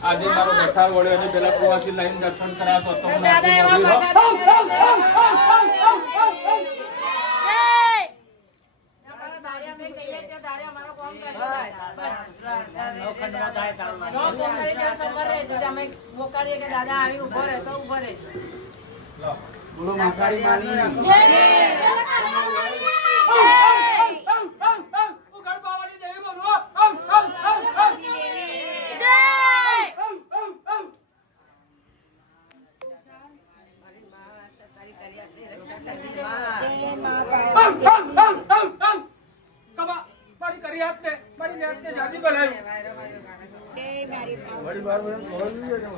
આજે મારો બેઠાર વળ્યો અને પેલા કુવાથી લાઈન દર્શન કરાવતો તો દાદા આવી ઉભો રહે તો ઉભો રહે છે બોલો મહાકાળી માની મારી કરી આપતે મારી જાતે જાજી બનાવી મારી બાર મને ખબર નહીં છે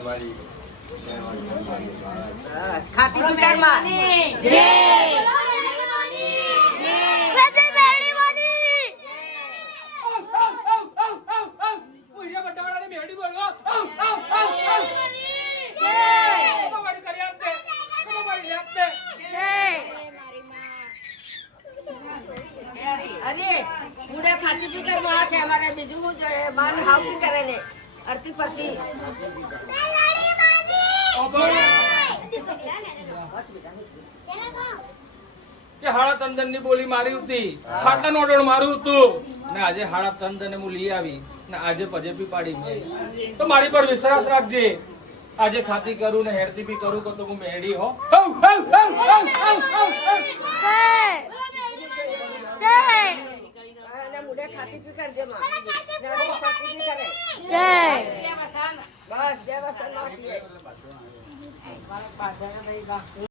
મારી ખાતી પિકાર માં જય અરે પૂરે ખાતી પિકાર માં છે અમારે બીજું શું જોઈએ બાર હાઉકી કરે ને અરતી પતિ કે હાડા તંદન ની બોલી મારી હતી ખાટા નોડોળ મારું હતું ને આજે હાડા તંદન હું લઈ આવી ને આજે પજેપી પાડી તો મારી પર વિશ્વાસ રાખજે આજે ખાતી કરું ને હેરતી બી કરું તો હું મેળી હો મુડે ખાતી પિકાર જે માં બસ દેવસન